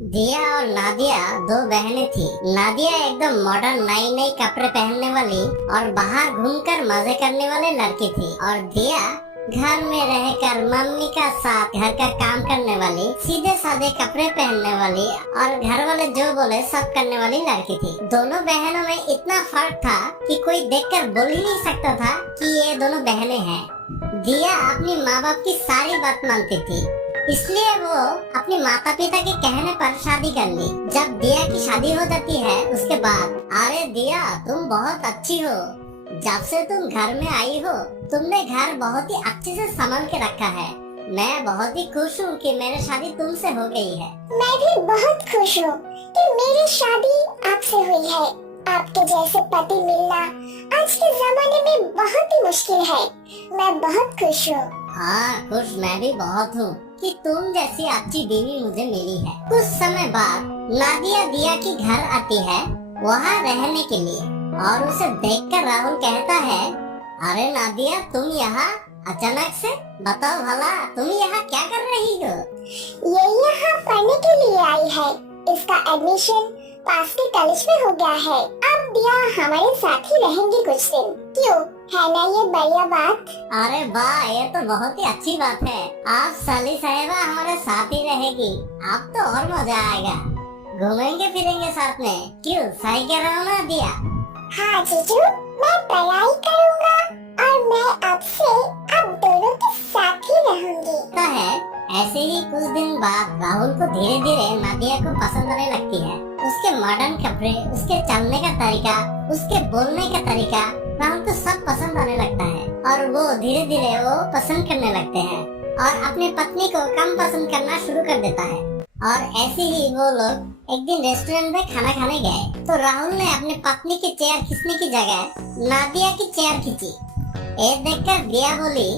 दिया और नादिया दो बहनें थी। नादिया एकदम मॉडर्न नई नई कपड़े पहनने वाली और बाहर घूमकर मजे करने वाली लड़की थी, और दिया घर में रहकर मम्मी का साथ घर का काम करने वाली, सीधे साधे कपड़े पहनने वाली और घर वाले जो बोले सब करने वाली लड़की थी। दोनों बहनों में इतना फर्क था कि कोई देखकर बोल ही नहीं सकता था कि ये दोनों बहनें हैं। दिया अपनी माँ बाप की सारी बात मानती थी, इसलिए वो अपने माता पिता के कहने पर शादी कर ली। जब दिया की शादी हो जाती है उसके बाद, अरे दिया तुम बहुत अच्छी हो, जब से तुम घर में आई हो तुमने घर बहुत ही अच्छे से संभाल के रखा है। मैं बहुत ही खुश हूँ कि मेरी शादी तुमसे हो गई है। मैं भी बहुत खुश हूँ कि मेरी शादी आपसे हुई है। आपके जैसे पति मिलना आज के जमाने में बहुत ही मुश्किल है। मैं बहुत खुश हूँ। हाँ, खुश मैं भी बहुत हूँ कि तुम जैसी अच्छी बीवी मुझे मिली है। कुछ समय बाद नादिया दिया के घर आती है वहाँ रहने के लिए, और उसे देखकर राहुल कहता है, अरे नादिया तुम यहाँ अचानक से, बताओ भला तुम यहाँ क्या कर रही हो? ये यहाँ पढ़ने के लिए आई है। इसका एडमिशन पास के कॉलेज में हो गया है। अब दिया हमारे साथ ही रहेंगी कुछ दिन। क्यों, है ना ये बढ़िया बात? अरे वाह, ये तो बहुत ही अच्छी बात है। आप साली साहिबा हमारे साथ ही रहेगी, अब तो और मजा आएगा। घूमेंगे फिरेंगे साथ में, क्यों सही कह रहा हूँ ना दिया? हाँ जीजू, मैं पढ़ाई करूँगा और मैं आपसे अब दोनों के साथ ही रहूंगी। ऐसे ही कुछ दिन बाद राहुल को धीरे धीरे नादिया को पसंद आने लगती है। उसके मॉडर्न कपड़े, उसके चलने का तरीका, उसके बोलने का तरीका राहुल को सब पसंद आने लगता है, और वो धीरे धीरे वो पसंद करने लगते हैं और अपनी पत्नी को कम पसंद करना शुरू कर देता है। और ऐसे ही वो लोग एक दिन रेस्टोरेंट में खाना खाने गए तो राहुल ने अपनी पत्नी की चेयर खींचने की जगह नादिया की चेयर खींची। ये देखकर दिया बोली,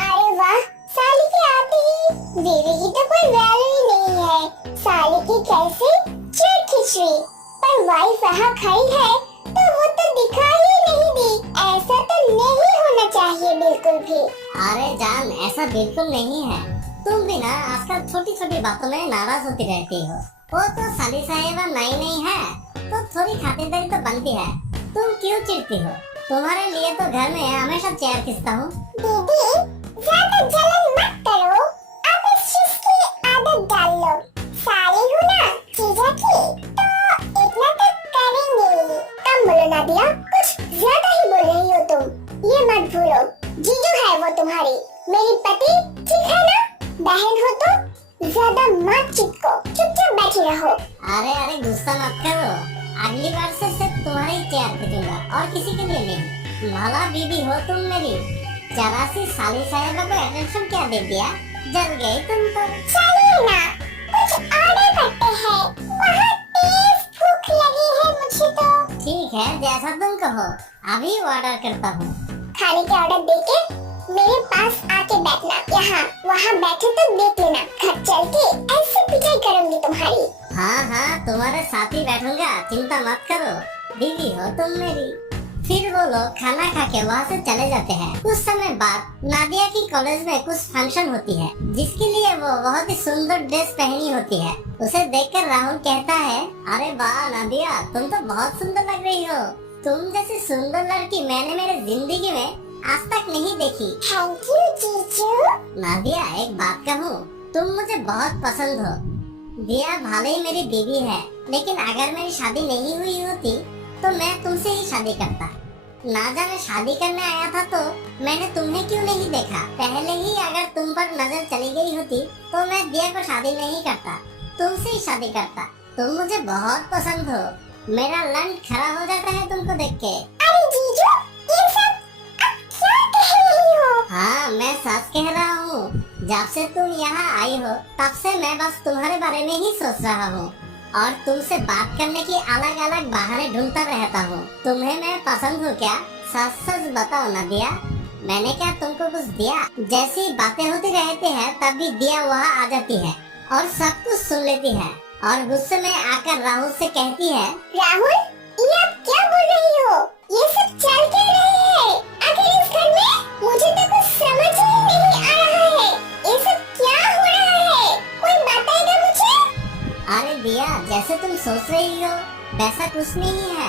अरे वाह, साली की आती ही बीवी की तो कोई वैल्यू ही नहीं है। साली की कैसे चेयर खींच रही, पर वाइफ वहाँ खड़ी है तो वो तो दिखाई ही नहीं दी। ऐसा तो नहीं होना चाहिए बिल्कुल भी। अरे जान, ऐसा बिल्कुल नहीं है। तुम भी ना आजकल छोटी छोटी बातों में नाराज होती रहती हो। वो तो साली साहिबा नई नहीं है तो थोड़ी खातिरदारी तो बनती है। तुम क्यों चिढ़ती हो? तुम्हारे लिए तो घर में हमेशा चेयर खींचता हूँ। दीदी ज्यादा जलन मत करो, आप इस चीज की आदत डाल लो। साली हूँ ना जीजा की, तो इतना तक करेंगे। कम बोलो नादिया, कुछ ज्यादा ही बोल रही हो तुम। ये मत भूलो जीजू है वो तुम्हारी, मेरी पति, ठीक है ना? बहन हो तो ज्यादा मत चिपको, चुपचाप बैठी रहो। अरे गुस्सा मत करो, अगली बार से सिर्फ तुम्हारी चेयर खींचूंगा और किसी के लिए नहीं। भला बीबी हो तुम मेरी, जरा सी साली साहिबा को अटेंशन क्या दे दिया, जल गई तुम तो। चलिए ना, कुछ ऑर्डर करते हैं, बहुत तेज भूख लगी है मुझे तो। ठीक है, जैसा तुम कहो, अभी ऑर्डर करता हूँ। खाने के ऑर्डर देके मेरे पास आके बैठना, यहाँ वहाँ बैठे तो देख लेना। घर चल के ऐसे पिटाई करूंगी तुम्हारी। हाँ, तुम्हारे साथ ही बैठूंगा, चिंता मत करो, बीवी हो तुम मेरी। फिर वो लोग खाना खा के वहाँ से चले जाते हैं। कुछ समय बाद नादिया की कॉलेज में कुछ फंक्शन होती है, जिसके लिए वो बहुत ही सुंदर ड्रेस पहनी होती है। उसे देखकर राहुल कहता है, अरे वाह नादिया, तुम तो बहुत सुंदर लग रही हो। तुम जैसी सुंदर लड़की मैंने मेरी जिंदगी में आज तक नहीं देखी। थैंक यू जीजू। नादिया एक बात कहूँ, तुम मुझे बहुत पसंद हो। दिया भले ही मेरी बीवी है, लेकिन अगर मेरी शादी नहीं हुई होती तो मैं तुमसे ही शादी करता। ना जाने शादी करने आया था तो मैंने तुम्हें क्यों नहीं देखा। पहले ही अगर तुम पर नजर चली गई होती तो मैं दिया को शादी नहीं करता, तुमसे ही शादी करता। तुम मुझे बहुत पसंद हो, मेरा लंड खड़ा हो जाता है तुमको देख के। अरे जीजू, ये सब आप क्या कह रही हो? हाँ, मैं सच कह रहा हूँ। जब से तुम यहाँ आई हो तब से मैं बस तुम्हारे बारे में ही सोच रहा हूँ और तुमसे बात करने की अलग अलग बहाने ढूंढता रहता हूँ। तुम्हें मैं पसंद हूँ क्या? सच सच बताओ ना दिया, मैंने क्या तुमको कुछ दिया? जैसी बातें होती रहती है तब भी दिया वहाँ आ जाती है और सब कुछ सुन लेती है और गुस्से में आकर राहुल से कहती है, राहुल, ये आप क्या बोल रही हो? ये सब चल क्या रही है? आखिर इस घर में मुझे तो कुछ समझ ही नहीं आ रहा है। ये सब क्या हो रहा है? कोई बताएगा मुझे? अरे अरे दिया, जैसे तुम सोच रही हो वैसा कुछ नहीं है।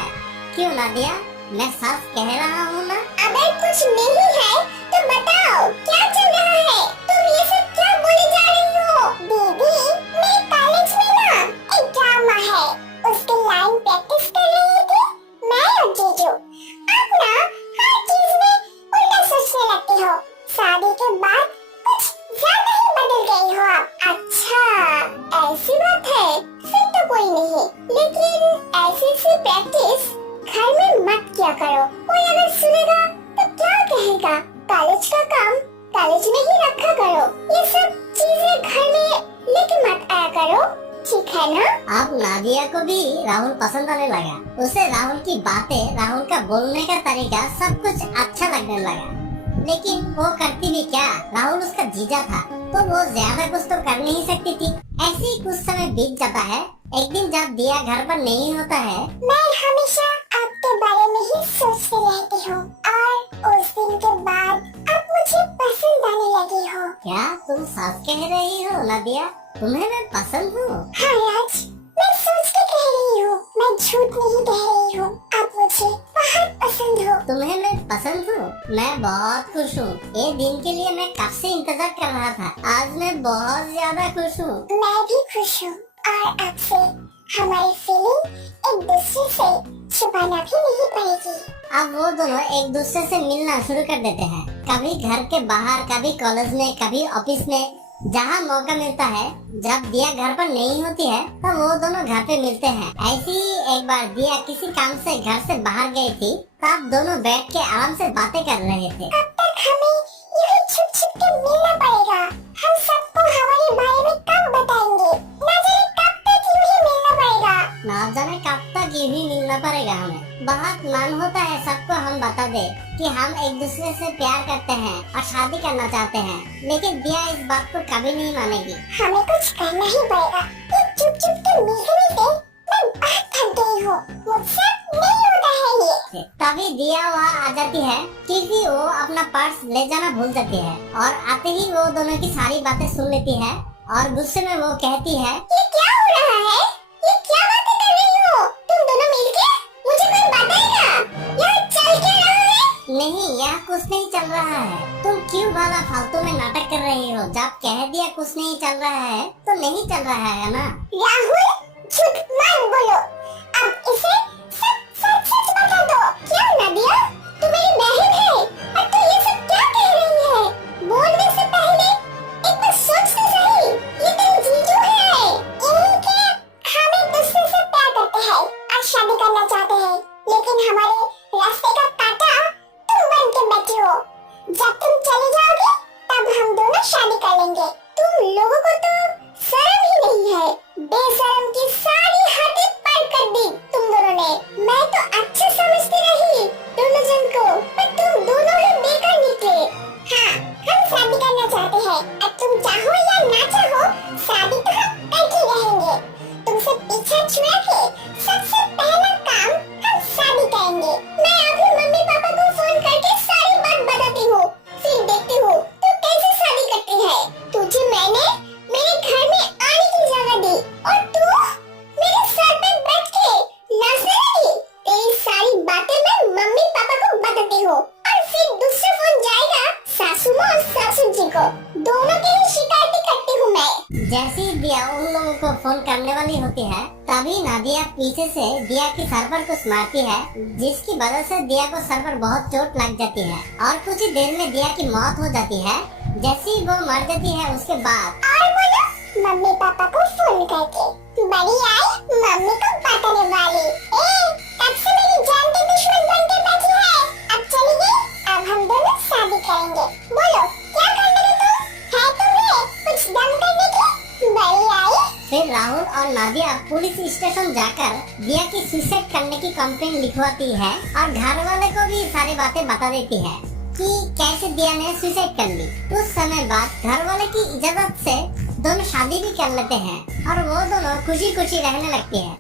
क्यों नादिया, मैं साफ कह रहा हूँ ना। अगर कुछ नहीं है तो बताओ क्या चल रहा है? तुम ये सब क्या बोले जा रही हो? दीदी, मेरे कॉलेज में ना एक ड्रामा है, उसके लाइन प्रैक्टिस कर रही थी मैं और जीजू। आप ना हर चीज में उल्टा सोचने लगती हो। शादी के बाद कुछ ज्यादा ही बदल गई हो आप। अच्छा, ऐसी बात है, फिर तो कोई नहीं, लेकिन ऐसी सी प्रैक्टिस घर में मत किया करो। कोई अगर सुनेगा तो क्या कहेगा? कॉलेज का काम कॉलेज में ही रखा करो। ये सब चीजें घर में लेके मत आया करो, ठीक है ना? अब नादिया को भी राहुल पसंद आने लगा। उसे राहुल की बातें, राहुल का बोलने का तरीका सब कुछ अच्छा लगने लगा। लेकिन वो करती भी क्या, राहुल उसका जीजा था तो वो ज्यादा कुछ तो कर नहीं सकती थी। ऐसे ही कुछ समय बीत जाता है। एक दिन जब दिया घर पर नहीं होता है, मैं हमेशा आपके बारे में ही सोचती रहती हूँ और उस दिन के बाद आप मुझे पसंद आने लगी हो। क्या तुम सच कह रही हो नादिया? तुम्हें मैं पसंद हूँ? हाँ राज, मैं सोच के कह रही हूँ, मैं झूठ नहीं कह रही हूँ। आप मुझे बहुत पसंद हो। तुम्हें मैं पसंद हूँ? मैं बहुत खुश हूँ। ये दिन के लिए मैं कब से इंतजार कर रहा था। आज मैं बहुत ज्यादा खुश हूँ। मैं भी खुश हूँ और आपसे हमारी फीलिंग एक दूसरे से छुपाना भी नहीं पड़ेगी। अब वो दोनों एक दूसरे से मिलना शुरू कर देते हैं। कभी घर के बाहर, कभी कॉलेज में, कभी ऑफिस में, जहाँ मौका मिलता है। जब दिया घर पर नहीं होती है तो वो दोनों घर पे मिलते हैं। ऐसी ही एक बार दिया किसी काम से घर से बाहर गई थी, तब दोनों बैठ के आराम से बातें कर रहे थे। अब तक हमें यूं छुप छुप के मिलना पड़ेगा। हम सबको हमारे बारे में कब बताएंगे? ना जाने कब तक यूं ही मिलना ना जाने कब तक यूं ही मिलना पड़ेगा। पड़ेगा हमें। बहुत मन होता है सबको हम बता दे कि हम एक दूसरे से प्यार करते हैं और शादी करना चाहते हैं, लेकिन दिया इस बात को कभी नहीं मानेगी। हमें कुछ करना ही पड़ेगा। ये चुप चुप के मिलने से मैं बहुत थक गई हूँ। मुझसे नहीं होता है ये। तभी दिया वहाँ आ जाती है क्योंकि वो अपना पर्स ले जाना भूल जाती है और आते ही वो दोनों की सारी बातें सुन लेती है और गुस्से में वो कहती है, ये क्या हो रहा है? ये क्या बातें कर रही हो? तुम दोनों मिलके? मुझे कोई बताएगा? यहाँ चल क्या रहा है? नहीं, यह कुछ नहीं चल रहा है। तुम क्यों भला फालतू में नाटक कर रही हो? जब कह दिया कुछ नहीं चल रहा है तो नहीं चल रहा है ना? राहुल, झूठ मत बोलो। अब इसे सब सच सच बता दो। क्या नादिया, तू मेरी बहन है और तू ये सब क्या कह रही है? बोलने से पहले एक बार सोच तो सही। ये तेरे जीजू है। इन्हीं के हम एक दूसरे से प्यार करते हैं और शादी करना चाहते हैं, लेकिन हमारे रास्ते का कांटा तुम बन के बैठी हो। जब तुम चले जाओगे तब हम दोनों शादी कर लेंगे। तुम लोगों को तो शर्म ही नहीं है। बेशर्म की सारी हदें पार कर दी तुम दोनों ने। मैं तो अच्छा समझती रही दोनों जन को, पर तुम दोनों ही बेकार निकले। हाँ, हम शादी करना चाहते हैं और तुम चाहो या ना चाहो शादी तो हम करके रहेंगे। तुमसे पीछा छुड़ा के सबसे पहला काम हम शादी करेंगे। मैं अभी मम्मी पापा को फोन करके सारी बात बताती हूँ, फिर देखती हूँ तू कैसे शादी करती है। तुझे मैंने मेरे घर में आने की जगह दी और तू मेरे सर पे बैठ के नाचने लगी। तेरी सारी बातें मैं मम्मी पापा को बताती हूँ और फिर दूसरा फोन जाएगा सासू माँ और सासू जी को। दोनों की ही शिकायतें करती हूँ मैं। जैसे ही दिया उन लोगों को फोन करने वाली होती है, तभी नादिया पीछे से दिया की सर पर कुछ मारती है, जिसकी वजह से दिया को सर पर बहुत चोट लग जाती है और कुछ ही देर में दिया की मौत हो जाती है। जैसे ही वो मर जाती है उसके बाद और बोलो मम्मी पापा को फोन करके बड़ी आई मम्मी को बताने वाली। तब से मेरी जान की दुश्मन बन के बैठी है। अब चली गई, अब हम दोनों शादी करेंगे। बोलो क्या करने दो तुम? है तुम्हें कुछ दम करने की? बड़ी आई। फिर राहुल और नादिया पुलिस स्टेशन जाकर दिया की सुसाइड करने की कंप्लेन लिखवाती है और घर वाले को भी सारी बातें बता देती है कि कैसे दिया ने सुसाइड कर ली। कुछ समय बाद घर वाले की इजाजत से दोनों शादी भी कर लेते हैं और वो दोनों खुशी खुशी रहने लगती है।